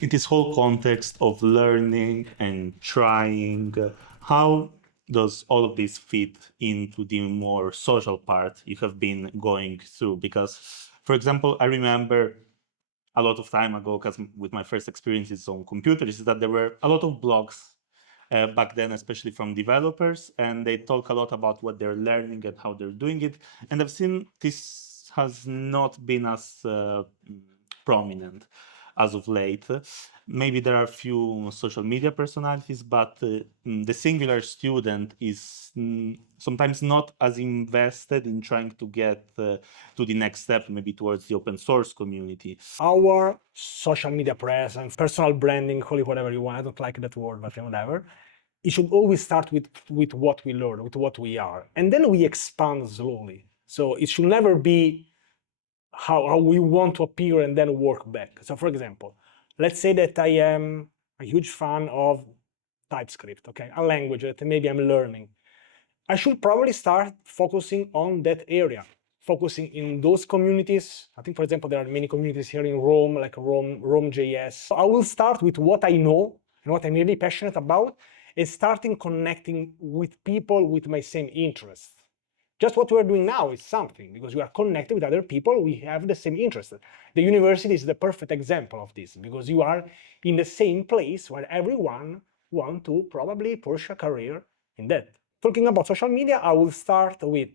in this whole context of learning and trying, how does all of this fit into the more social part you have been going through? Because, for example, I remember a lot of time ago, because with my first experiences on computers, is that there were a lot of blogs back then, especially from developers, and they talk a lot about what they're learning and how they're doing it. And I've seen this has not been as prominent as of late. Maybe there are a few social media personalities, but the singular student is sometimes not as invested in trying to get to the next step, maybe towards the open source community. Our social media presence, personal branding, call it whatever you want, I don't like that word, but whatever, it should always start with what we learn, with what we are. And then we expand slowly. So it should never be how we want to appear and then work back. So for example, let's say that I am a huge fan of TypeScript, okay, a language that maybe I'm learning. I should probably start focusing on that area, focusing in those communities. I think, for example, there are many communities here in Rome, like Rome.js. So I will start with what I know and what I'm really passionate about, and starting connecting with people with my same interests. Just what we're doing now is something, because we are connected with other people, we have the same interests. The university is the perfect example of this, because you are in the same place where everyone wants to probably pursue a career in that. Talking about social media, I will start with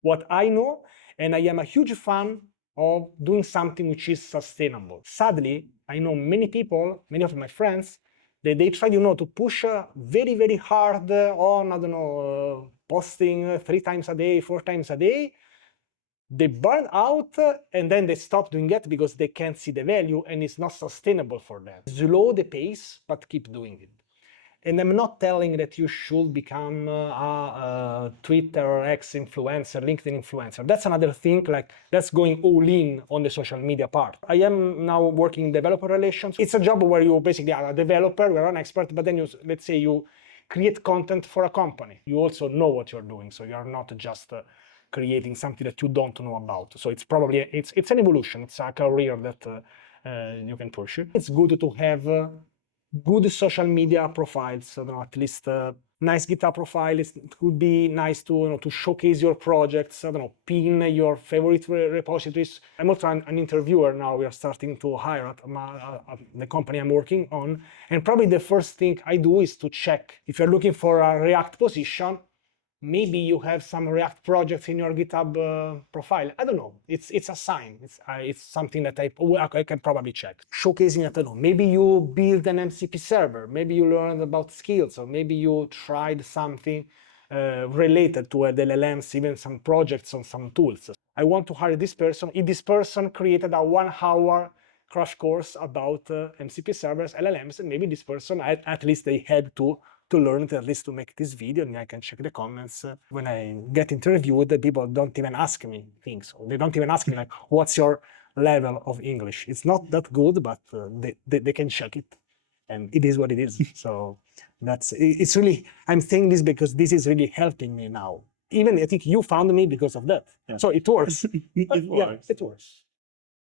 what I know, and I am a huge fan of doing something which is sustainable. Sadly, I know many people, many of my friends, they try, to push very, very hard on, I don't know, posting 3 times a day, 4 times a day. They burn out and then they stop doing it because they can't see the value and it's not sustainable for them. Slow the pace, but keep doing it. And I'm not telling that you should become a Twitter or X influencer, LinkedIn influencer. That's another thing, like that's going all in on the social media part. I am now working in developer relations. It's a job where you basically are a developer, you're an expert, but then let's say you create content for a company. You also know what you're doing, so you're not just creating something that you don't know about. So it's probably, it's an evolution, it's a career that you can pursue. It's good to have good social media profiles, at least nice GitHub profile. It could be nice to to showcase your projects, pin your favorite repositories. I'm also an interviewer now. We are starting to hire at the company I'm working on, and probably the first thing I do is to check if you're looking for a React position. Maybe you have some React projects in your GitHub profile. I don't know. It's a sign. It's something that I can probably check. Showcasing, I don't know. Maybe you build an MCP server. Maybe you learned about skills, or maybe you tried something related to the LLMs, even some projects on some tools. I want to hire this person. If this person created a 1-hour crash course about MCP servers, LLMs, and maybe this person, at least they had to learn it, at least to make this video, and I can check the comments. When I get interviewed, the people don't even ask me things. They don't even ask me, like, what's your level of English? It's not that good, but they can check it. And it is what it is. So it's really, I'm saying this because this is really helping me now. Even I think you found me because of that. Yeah. So it works. It works. Yeah, it works.